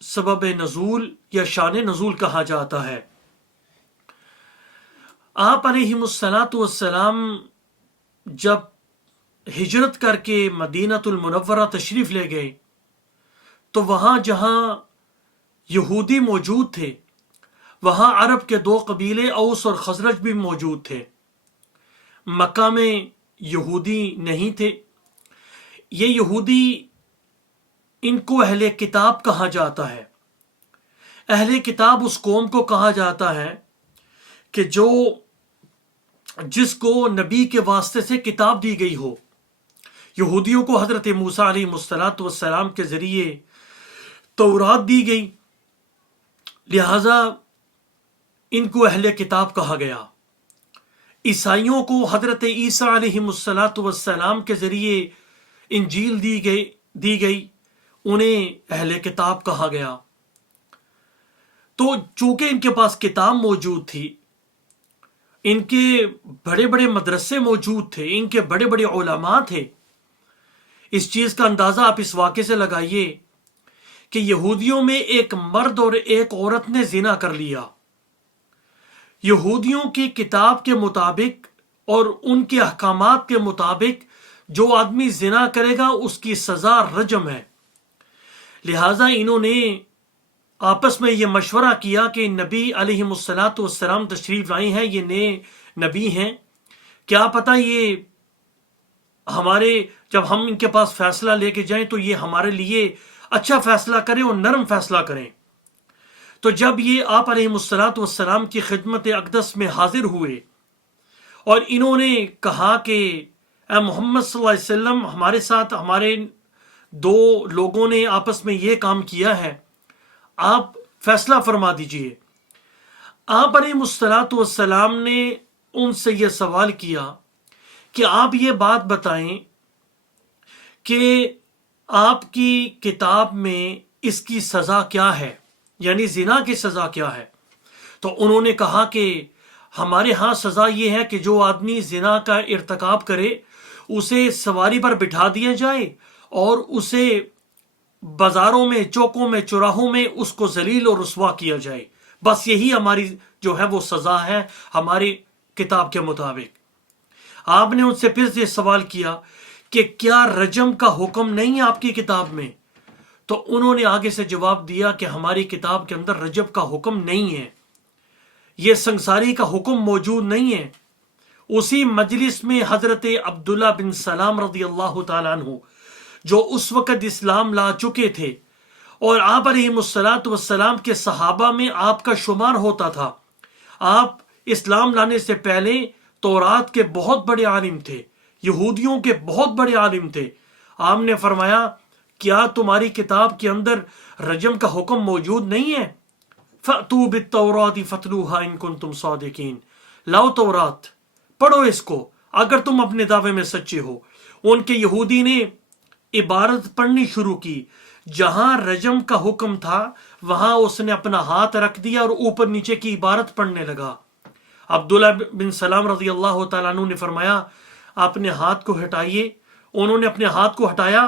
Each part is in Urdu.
سبب نزول یا شان نزول کہا جاتا ہے۔ آپ علیہ السلام جب ہجرت کر کے مدینۃ المنورہ تشریف لے گئے تو وہاں جہاں یہودی موجود تھے وہاں عرب کے دو قبیلے اوس اور خزرج بھی موجود تھے۔ مکہ میں یہودی نہیں تھے۔ یہ یہودی ان کو اہل کتاب کہا جاتا ہے۔ اہل کتاب اس قوم کو کہا جاتا ہے کہ جس کو نبی کے واسطے سے کتاب دی گئی ہو۔ یہودیوں کو حضرت موسیٰ علیہ السلام کے ذریعے تورات دی گئی، لہذا ان کو اہل کتاب کہا گیا۔ عیسائیوں کو حضرت عیسیٰ علیہ السلام کے ذریعے انجیل دی گئی، انہیں اہل کتاب کہا گیا۔ تو چونکہ ان کے پاس کتاب موجود تھی، ان کے بڑے بڑے مدرسے موجود تھے، ان کے بڑے بڑے علماء تھے، اس چیز کا اندازہ آپ اس واقعے سے لگائیے کہ یہودیوں میں ایک مرد اور ایک عورت نے زنا کر لیا۔ یہودیوں کی کتاب کے مطابق اور ان کے احکامات کے مطابق جو آدمی زنا کرے گا اس کی سزا رجم ہے۔ لہٰذا انہوں نے آپس میں یہ مشورہ کیا کہ نبی علیہ السلام تشریف لائی ہیں، یہ نئے نبی ہیں، کیا پتہ یہ جب ہم ان کے پاس فیصلہ لے کے جائیں تو یہ ہمارے لیے اچھا فیصلہ کریں اور نرم فیصلہ کریں۔ تو جب یہ آپ علیہ السلام کی خدمت اقدس میں حاضر ہوئے اور انہوں نے کہا کہ اے محمد صلی اللہ علیہ وسلم، ہمارے ساتھ ہمارے دو لوگوں نے آپس میں یہ کام کیا ہے، آپ فیصلہ فرما دیجئے۔ آپ علیہ السلام نے ان سے یہ سوال کیا کہ آپ یہ بات بتائیں کہ آپ کی کتاب میں اس کی سزا کیا ہے، یعنی زنا کی سزا کیا ہے؟ تو انہوں نے کہا کہ ہمارے ہاں سزا یہ ہے کہ جو آدمی زنا کا ارتکاب کرے اسے سواری پر بٹھا دیا جائے اور اسے بازاروں میں، چوکوں میں، چوراہوں میں اس کو ذلیل اور رسوا کیا جائے۔ بس یہی ہماری جو ہے وہ سزا ہے ہماری کتاب کے مطابق۔ آپ نے ان سے پھر یہ سوال کیا کہ کیا رجم کا حکم نہیں ہے آپ کی کتاب میں؟ تو انہوں نے آگے سے جواب دیا کہ ہماری کتاب کے اندر رجم کا حکم نہیں ہے، یہ سنساری کا حکم موجود نہیں ہے۔ اسی مجلس میں حضرت عبداللہ بن سلام رضی اللہ تعالیٰ عنہ، جو اس وقت اسلام لا چکے تھے اور آپ علیہ السلام کے صحابہ میں آپ کا شمار ہوتا تھا، آپ اسلام لانے سے پہلے تورات کے بہت بڑے عالم تھے، یہودیوں کے بہت بڑے عالم تھے۔ آپ نے فرمایا کیا تمہاری کتاب کے اندر رجم کا حکم موجود نہیں ہے؟ فَأْتُوا بِالتَّوْرَاةِ فَاتْلُوهَا إِن كُنتُمْ صَادِقِينَ، لاؤ تورات، پڑھو اس کو اگر تم اپنے دعوے میں سچے ہو۔ ان کے یہودی نے عبارت پڑھنی شروع کی، جہاں رجم کا حکم تھا وہاں اس نے اپنا ہاتھ رکھ دیا اور اوپر نیچے کی عبارت پڑھنے لگا۔ عبداللہ بن سلام رضی اللہ تعالیٰ عنہ نے فرمایا اپنے ہاتھ کو ہٹائیے۔ انہوں نے اپنے ہاتھ کو ہٹایا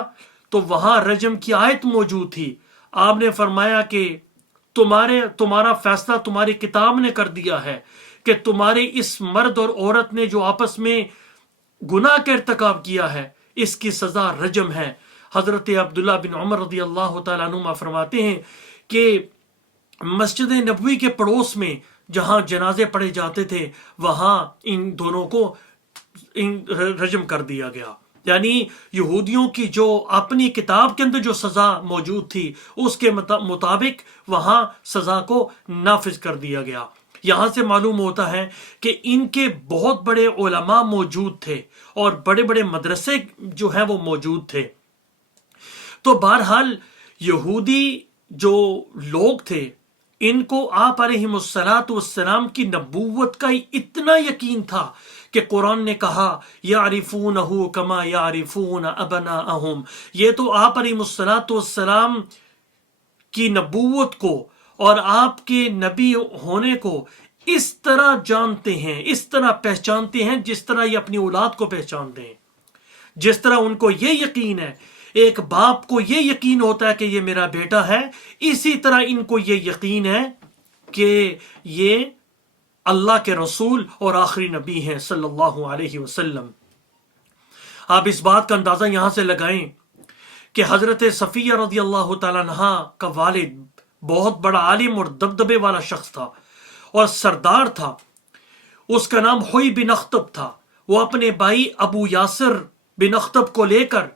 تو وہاں رجم کی آیت موجود تھی۔ آپ نے فرمایا کہ تمہارا فیصلہ تمہاری کتاب نے کر دیا ہے کہ تمہارے اس مرد اور عورت نے جو آپس میں گناہ کا ارتکاب کیا ہے اس کی سزا رجم ہے۔ حضرت عبداللہ بن عمر رضی اللہ تعالیٰ عنہ فرماتے ہیں کہ مسجد نبوی کے پڑوس میں جہاں جنازے پڑھے جاتے تھے وہاں ان دونوں کو رجم کر دیا گیا۔ یعنی یہودیوں کی جو اپنی کتاب کے اندر جو سزا موجود تھی اس کے مطابق وہاں سزا کو نافذ کر دیا گیا۔ یہاں سے معلوم ہوتا ہے کہ ان کے بہت بڑے علماء موجود تھے اور بڑے بڑے مدرسے جو ہیں وہ موجود تھے۔ تو بہرحال یہودی جو لوگ تھے ان کو آپ علیہ السلام کی نبوت کا اتنا یقین تھا کہ قرآن نے کہا یعرفونہ کما یعرفون ابناءہم، یہ تو آپ علیہ السلام کی نبوت کو اور آپ کے نبی ہونے کو اس طرح جانتے ہیں، اس طرح پہچانتے ہیں جس طرح یہ اپنی اولاد کو پہچانتے ہیں، جس طرح ان کو یہ یقین ہے۔ ایک باپ کو یہ یقین ہوتا ہے کہ یہ میرا بیٹا ہے، اسی طرح ان کو یہ یقین ہے کہ یہ اللہ کے رسول اور آخری نبی ہیں صلی اللہ علیہ وسلم۔ آپ اس بات کا اندازہ یہاں سے لگائیں کہ حضرت صفیہ رضی اللہ تعالیٰ عنہا کا والد بہت بڑا عالم اور دبدبے والا شخص تھا اور سردار تھا، اس کا نام ہوئی بن اخطب تھا۔ وہ اپنے بھائی ابو یاسر بن اخطب کو لے کر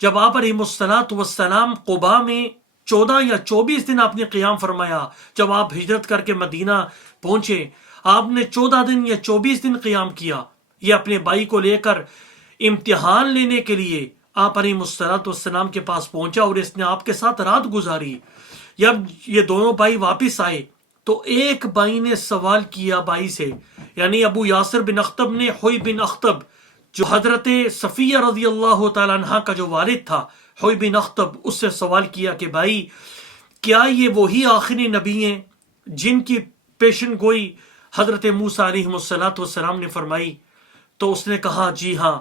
جب آپ علیہ السلام قباء میں 14 یا 24 دن آپ نے قیام فرمایا، جب آپ ہجرت کر کے مدینہ پہنچے آپ نے 14 دن یا 24 دن قیام کیا، یہ اپنے بھائی کو لے کر امتحان لینے کے لیے آپ علیہ السلام کے پاس پہنچا اور اس نے آپ کے ساتھ رات گزاری۔ جب یہ دونوں بھائی واپس آئے تو ایک بھائی نے سوال کیا بھائی سے، یعنی ابو یاسر بن اخطب نے ہوئی بن اخطب جو حضرت صفیہ رضی اللہ تعالیٰ عنہ کا جو والد تھا، ہوئی بن اخطب، اس سے سوال کیا کہ بھائی کیا یہ وہی آخری نبی ہیں جن کی پیشن گوئی حضرت موسیٰ علیہ السلام نے فرمائی؟ تو اس نے کہا جی ہاں۔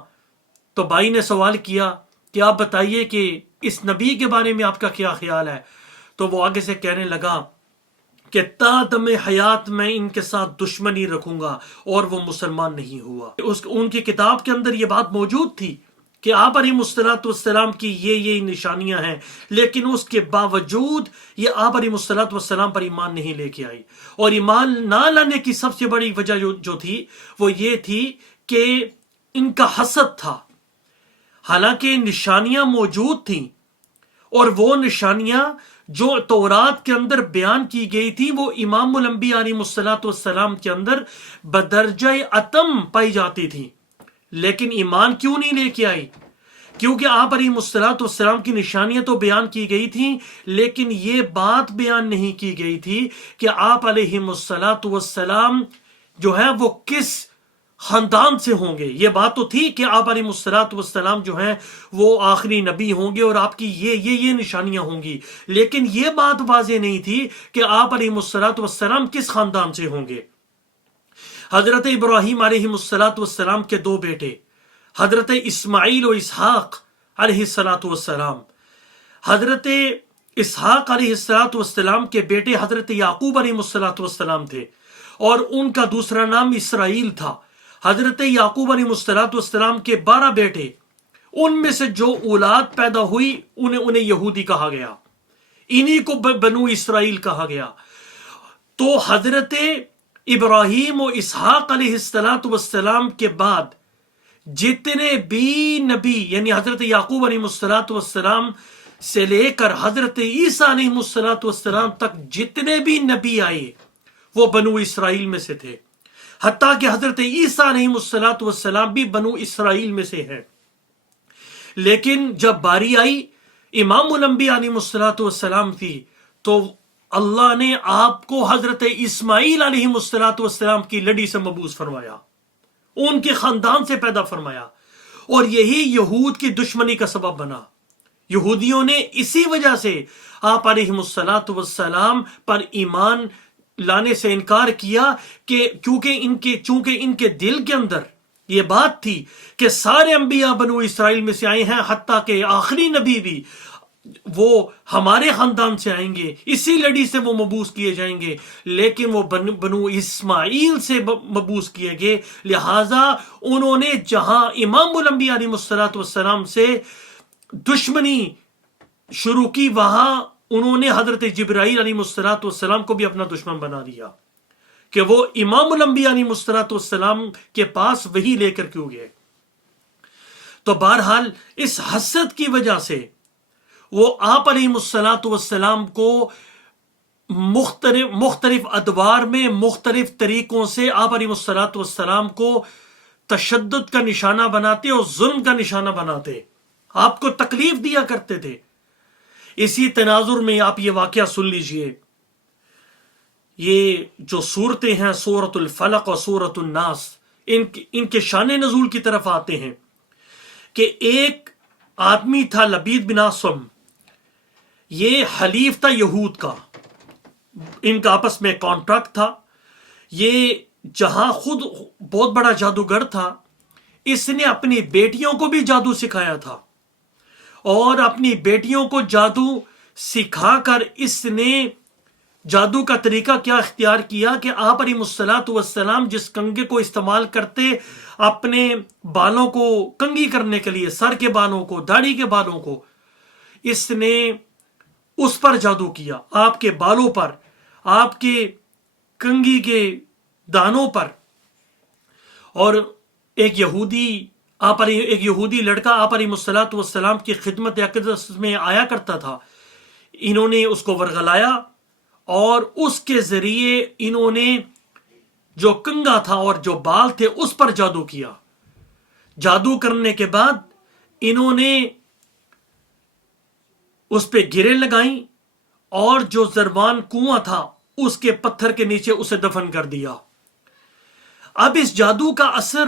تو بھائی نے سوال کیا کہ آپ بتائیے کہ اس نبی کے بارے میں آپ کا کیا خیال ہے؟ تو وہ آگے سے کہنے لگا کہ تا دم حیات میں ان کے ساتھ دشمنی رکھوں گا، اور وہ مسلمان نہیں ہوا۔ ان کی کتاب کے اندر یہ بات موجود تھی کہ آپ علیہ السلام کی یہ نشانیاں ہیں، لیکن اس کے باوجود یہ آپ علیہ السلام پر ایمان نہیں لے کے آئی، اور ایمان نہ لانے کی سب سے بڑی وجہ جو تھی وہ یہ تھی کہ ان کا حسد تھا۔ حالانکہ نشانیاں موجود تھیں، اور وہ نشانیاں جو تورات کے اندر بیان کی گئی تھی وہ امام الانبیاء علیہ السلام کے اندر بدرجہ اتم پائی جاتی تھی، لیکن ایمان کیوں نہیں لے کے آئی؟ کیونکہ آپ علیہ السلام کی نشانیاں تو بیان کی گئی تھیں، لیکن یہ بات بیان نہیں کی گئی تھی کہ آپ علیہ السلام جو ہے وہ کس خاندان سے ہوں گے۔ یہ بات تو تھی کہ آپ علیہ السلام جو ہیں وہ آخری نبی ہوں گے اور آپ کی یہ نشانیاں ہوں گی، لیکن یہ بات واضح نہیں تھی کہ آپ علیہ السلام کس خاندان سے ہوں گے۔ حضرت ابراہیم علیہ السلام کے دو بیٹے حضرت اسماعیل و اسحاق علیہ السلام، حضرت اسحاق علیہ السلام کے بیٹے حضرت یعقوب علیہ السلام تھے، اور ان کا دوسرا نام اسرائیل تھا۔ حضرت یعقوب علیہ السلام کے 12 بیٹے، ان میں سے جو اولاد پیدا ہوئی انہیں یہودی کہا گیا، انہی کو بنو اسرائیل کہا گیا۔ تو حضرت ابراہیم و اسحاق علیہ السلام کے بعد جتنے بھی نبی، یعنی حضرت یعقوب علیہ السلام سے لے کر حضرت عیسیٰ علیہ السلام تک جتنے بھی نبی آئے وہ بنو اسرائیل میں سے تھے، حتیٰ کہ حضرت عیسیٰ علیہ السلام بھی بنو اسرائیل میں سے ہیں۔ لیکن جب باری آئی امام الانبیاء علیہ السلام تھی تو اللہ نے آپ کو حضرت اسماعیل علیہ السلام کی لڑی سے مبعوث فرمایا، ان کے خاندان سے پیدا فرمایا، اور یہی یہود کی دشمنی کا سبب بنا۔ یہودیوں نے اسی وجہ سے آپ علیہ السلام پر ایمان لانے سے انکار کیا کہ چونکہ ان کے دل کے اندر یہ بات تھی کہ سارے انبیاء بنو اسرائیل میں سے آئے ہیں، حتیٰ کہ آخری نبی بھی وہ ہمارے خاندان سے آئیں گے، اسی لڑی سے وہ مبعوث کیے جائیں گے، لیکن وہ بنو اسماعیل سے مبعوث کیے گئے۔ لہٰذا انہوں نے جہاں امام الانبیاء علیہ السلام سے دشمنی شروع کی، وہاں انہوں نے حضرت جبرائیل علیہ السلام کو بھی اپنا دشمن بنا دیا کہ وہ امام الانبیاء علیہ السلام کے پاس وہی لے کر کیوں گئے۔ تو بہرحال اس حسد کی وجہ سے وہ آپ علیہ السلام کو مختلف ادوار میں مختلف طریقوں سے آپ علیہ السلام کو تشدد کا نشانہ بناتے اور ظلم کا نشانہ بناتے، آپ کو تکلیف دیا کرتے تھے۔ اسی تناظر میں آپ یہ واقعہ سن لیجئے، یہ جو صورتیں ہیں سورۃ الفلق اور سورۃ الناس، ان کے شان نزول کی طرف آتے ہیں کہ ایک آدمی تھا لبید بن عاصم، یہ حلیف تھا یہود کا، ان کا آپس میں کانٹریکٹ تھا۔ یہ جہاں خود بہت بڑا جادوگر تھا، اس نے اپنی بیٹیوں کو بھی جادو سکھایا تھا، اور اپنی بیٹیوں کو جادو سکھا کر اس نے جادو کا طریقہ کیا اختیار کیا کہ آپ علیہ الصلوۃ والسلام جس کنگھے کو استعمال کرتے اپنے بالوں کو کنگھی کرنے کے لیے، سر کے بالوں کو، داڑھی کے بالوں کو، اس نے اس پر جادو کیا، آپ کے بالوں پر، آپ کے کنگھی کے دانوں پر۔ اور ایک یہودی لڑکا آپ علیہ الصلوۃ والسلام کی خدمت اقدس میں آیا کرتا تھا، انہوں نے اس کو ورغلایا اور اس کے ذریعے انہوں نے جو کنگھا تھا اور جو بال تھے اس پر جادو کیا۔ جادو کرنے کے بعد انہوں نے اس پہ گریں لگائیں اور جو زربان کنواں تھا اس کے پتھر کے نیچے اسے دفن کر دیا۔ اب اس جادو کا اثر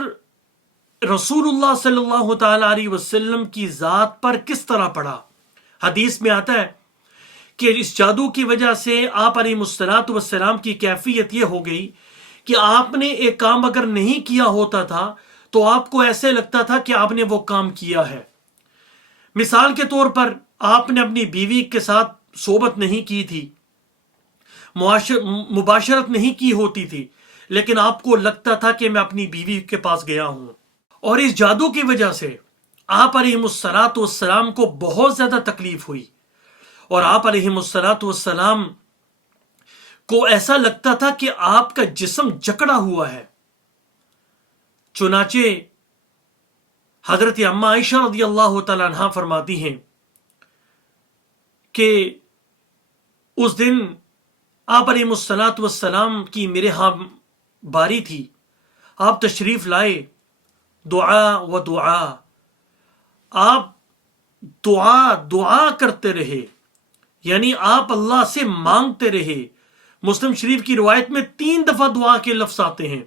رسول اللہ صلی اللہ تعالی علیہ وسلم کی ذات پر کس طرح پڑا؟ حدیث میں آتا ہے کہ اس جادو کی وجہ سے آپ علیہ الصلوۃ والسلام کی کیفیت یہ ہو گئی کہ آپ نے ایک کام اگر نہیں کیا ہوتا تھا تو آپ کو ایسے لگتا تھا کہ آپ نے وہ کام کیا ہے۔ مثال کے طور پر آپ نے اپنی بیوی کے ساتھ صحبت نہیں کی تھی، مباشرت نہیں کی ہوتی تھی، لیکن آپ کو لگتا تھا کہ میں اپنی بیوی کے پاس گیا ہوں، اور اس جادو کی وجہ سے آپ علیہ الصلوۃ والسلام کو بہت زیادہ تکلیف ہوئی، اور آپ علیہ الصلوۃ والسلام کو ایسا لگتا تھا کہ آپ کا جسم جکڑا ہوا ہے۔ چنانچہ حضرت اما عائشہ رضی اللہ تعالی عنہا فرماتی ہیں کہ اس دن آپ علیہ الصلوۃ والسلام کی میرے ہاں باری تھی، آپ تشریف لائے، دعا و دعا، آپ دعا کرتے رہے، یعنی آپ اللہ سے مانگتے رہے۔ مسلم شریف کی روایت میں 3 دفعہ دعا کے لفظ آتے ہیں۔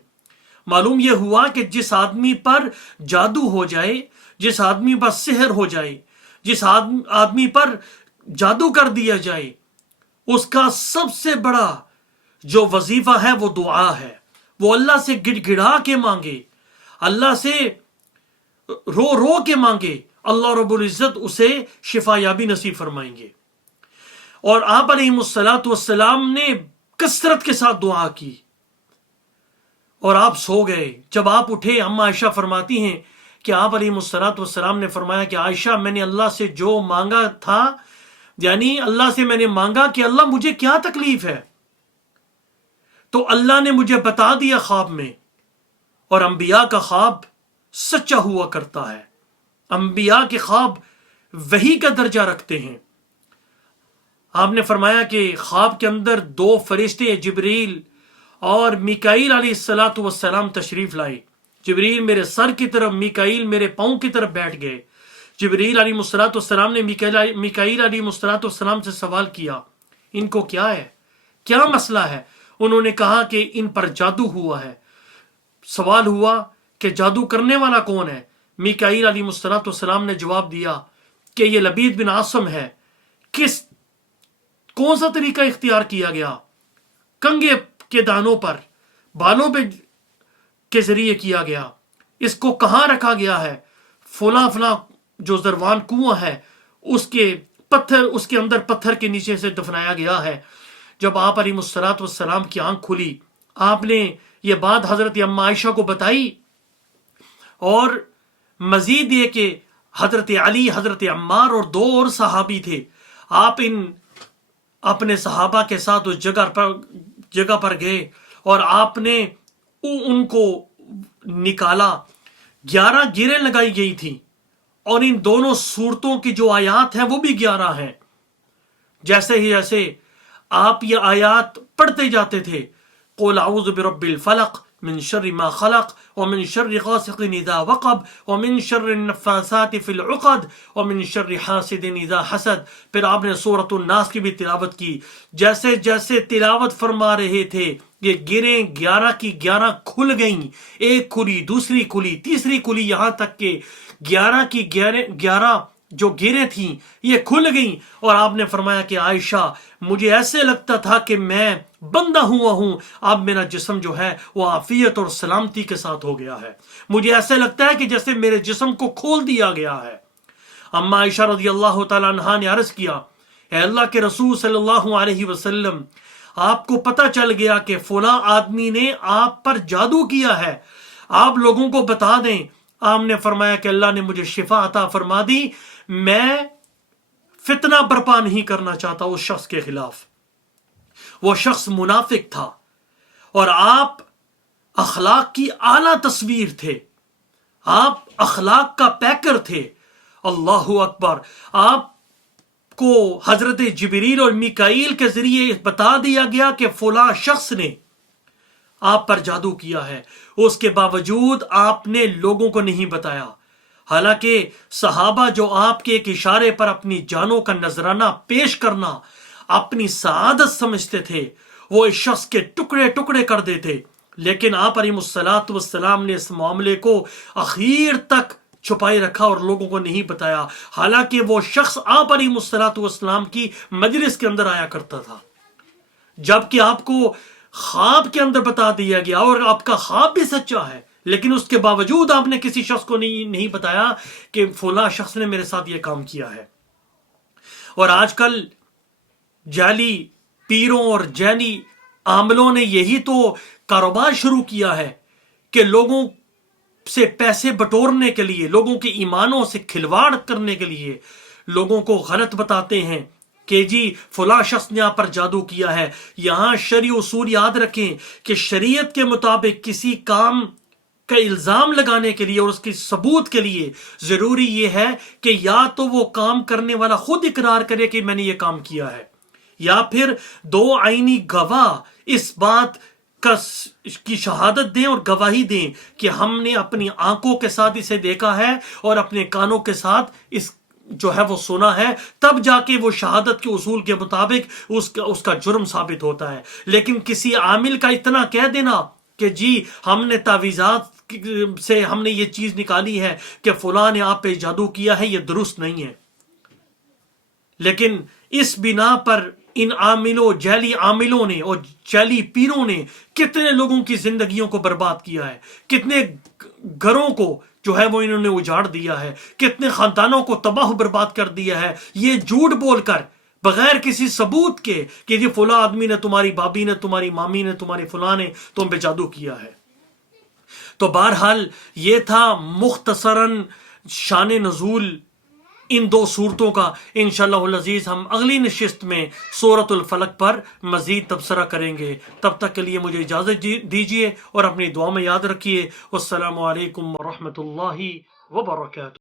معلوم یہ ہوا کہ جس آدمی پر جادو ہو جائے، جس آدمی پر سحر ہو جائے، جس آدمی پر جادو کر دیا جائے، اس کا سب سے بڑا جو وظیفہ ہے وہ دعا ہے۔ وہ اللہ سے گڑ گڑا کے مانگے، اللہ سے رو رو کے مانگے، اللہ رب العزت اسے شفا یابی نصیب فرمائیں گے۔ اور آپ علیہ الصلوۃ والسلام نے کثرت کے ساتھ دعا کی اور آپ سو گئے۔ جب آپ اٹھے، اما عائشہ فرماتی ہیں کہ آپ علیہ الصلوۃ والسلام نے فرمایا کہ عائشہ، میں نے اللہ سے جو مانگا تھا، یعنی اللہ سے میں نے مانگا کہ اللہ مجھے کیا تکلیف ہے، تو اللہ نے مجھے بتا دیا خواب میں، اور انبیاء کا خواب سچا ہوا کرتا ہے، انبیاء کے خواب وحی کا درجہ رکھتے ہیں۔ آپ نے فرمایا کہ خواب کے اندر 2 فرشتے جبریل اور میکائیل علیہ الصلوۃ والسلام تشریف لائے۔ جبریل میرے سر کی طرف، میکائیل میرے پاؤں کی طرف بیٹھ گئے۔ جبریل علیہ الصلوۃ والسلام نے میکائیل علیہ الصلوۃ والسلام سے سوال کیا، ان کو کیا ہے، کیا مسئلہ ہے؟ انہوں نے کہا کہ ان پر جادو ہوا ہے۔ سوال ہوا کہ جادو کرنے والا کون ہے؟ میکائیل علیہ الصلوۃ والسلام نے جواب دیا کہ یہ لبید بن عاصم ہے۔ کون سا طریقہ اختیار کیا گیا؟ کنگھے کے دانوں پر، بالوں پہ کے ذریعے کیا گیا۔ اس کو کہاں رکھا گیا ہے؟ فلاں فلاں جو زروان کنواں ہے اس کے اندر پتھر کے نیچے سے دفنایا گیا ہے۔ جب آپ علیہ الصلوۃ والسلام کی آنکھ کھلی، آپ نے یہ بات حضرت اما عائشہ کو بتائی، اور مزید یہ کہ حضرت علی، حضرت عمار اور 2 اور صحابی تھے، آپ اپنے صحابہ کے ساتھ اس جگہ پر گئے اور آپ نے ان کو نکالا۔ 11 گیریں لگائی گئی تھیں، اور ان دونوں صورتوں کی جو آیات ہیں وہ بھی 11 ہیں۔ جیسے ہی آپ یہ آیات پڑھتے جاتے تھے، قُلْ أَعُوذُ بِرَبِّ الْفَلَقِ مِنْ شَرِّ مَا خَلَقَ وَمِنْ شَرِّ غَاسِقٍ إِذَا وَقَبَ وَمِنْ شَرِّ النَّفَّاثَاتِ فِي الْعُقَدِ وَمِنْ شَرِّ حَاسِدٍ إِذَا حَسَدَ۔ پھر آپ نے سورۃ الناس کی بھی تلاوت کی۔ جیسے جیسے تلاوت فرما رہے تھے، یہ گریں 11 کی 11 کھل گئیں، ایک کھلی، دوسری کھلی، تیسری کھلی، یہاں تک کہ 11 کی 11 جو گیریں تھیں یہ کھل گئیں۔ اور آپ نے فرمایا کہ عائشہ، مجھے ایسے لگتا تھا کہ میں بندہ ہوا ہوں، اب میرا جسم جو ہے وہ عافیت اور سلامتی کے ساتھ ہو گیا ہے، مجھے ایسے لگتا ہے کہ جیسے میرے جسم کو کھول دیا گیا ہے۔ اما عائشہ رضی اللہ تعالیٰ عنہا نے عرض کیا اے اللہ کے رسول صلی اللہ علیہ وسلم آپ کو پتہ چل گیا کہ فلاں آدمی نے آپ پر جادو کیا ہے، آپ لوگوں کو بتا دیں۔ آپ نے فرمایا کہ اللہ نے مجھے شفا عطا فرما دی، میں فتنہ برپا نہیں کرنا چاہتا اس شخص کے خلاف۔ وہ شخص منافق تھا اور آپ اخلاق کی اعلیٰ تصویر تھے، آپ اخلاق کا پیکر تھے۔ اللہ اکبر۔ آپ کو حضرت جبریل اور میکائیل کے ذریعے بتا دیا گیا کہ فلاں شخص نے آپ پر جادو کیا ہے، اس کے باوجود آپ نے لوگوں کو نہیں بتایا۔ حالانکہ صحابہ جو آپ کے ایک اشارے پر اپنی جانوں کا نذرانہ پیش کرنا اپنی سعادت سمجھتے تھے، وہ اس شخص کے ٹکڑے ٹکڑے کر دیتے، لیکن آپ علیہ الصلوۃ والسلام نے اس معاملے کو اخیر تک چھپائے رکھا اور لوگوں کو نہیں بتایا، حالانکہ وہ شخص آپ علیہ الصلوۃ والسلام کی مجلس کے اندر آیا کرتا تھا، جبکہ آپ کو خواب کے اندر بتا دیا گیا اور آپ کا خواب بھی سچا ہے، لیکن اس کے باوجود آپ نے کسی شخص کو نہیں بتایا کہ فلاں شخص نے میرے ساتھ یہ کام کیا ہے۔ اور آج کل جعلی پیروں اور جعلی عاملوں نے یہی تو کاروبار شروع کیا ہے کہ لوگوں سے پیسے بٹورنے کے لیے، لوگوں کے ایمانوں سے کھلواڑ کرنے کے لیے لوگوں کو غلط بتاتے ہیں کہ جی فلاں شخص نے آپ پر جادو کیا ہے۔ یہاں شرعی اصول یاد رکھیں کہ شریعت کے مطابق کسی کام کا الزام لگانے کے لیے اور اس کی ثبوت کے لیے ضروری یہ ہے کہ یا تو وہ کام کرنے والا خود اقرار کرے کہ میں نے یہ کام کیا ہے، یا پھر دو عینی گواہ اس بات کی شہادت دیں اور گواہی دیں کہ ہم نے اپنی آنکھوں کے ساتھ اسے دیکھا ہے اور اپنے کانوں کے ساتھ اس جو ہے وہ سنا ہے، تب جا کے وہ شہادت کے اصول کے مطابق اس کا جرم ثابت ہوتا ہے۔ لیکن کسی عامل کا اتنا کہہ دینا کہ جی ہم نے تعویذات سے ہم نے یہ چیز نکالی ہے کہ فلاں نے آپ پہ جادو کیا ہے، یہ درست نہیں ہے۔ لیکن اس بنا پر ان عاملوں، جعلی عاملوں نے اور جعلی پیروں نے کتنے لوگوں کی زندگیوں کو برباد کیا ہے، کتنے گھروں کو جو ہے وہ انہوں نے اجاڑ دیا ہے، کتنے خاندانوں کو تباہ برباد کر دیا ہے، یہ جھوٹ بول کر بغیر کسی ثبوت کے کہ یہ فلاں آدمی نے، تمہاری بابی نے، تمہاری مامی نے، تمہاری فلاں نے تم پہ جادو کیا ہے۔ تو بہرحال یہ تھا مختصراً شان نزول ان دو صورتوں کا۔ انشاءاللہ العزیز ہم اگلی نشست میں سورۃ الفلق پر مزید تبصرہ کریں گے۔ تب تک کے لیے مجھے اجازت دیجیے اور اپنی دعا میں یاد رکھیے۔ والسلام علیکم ورحمۃ اللہ وبرکاتہ۔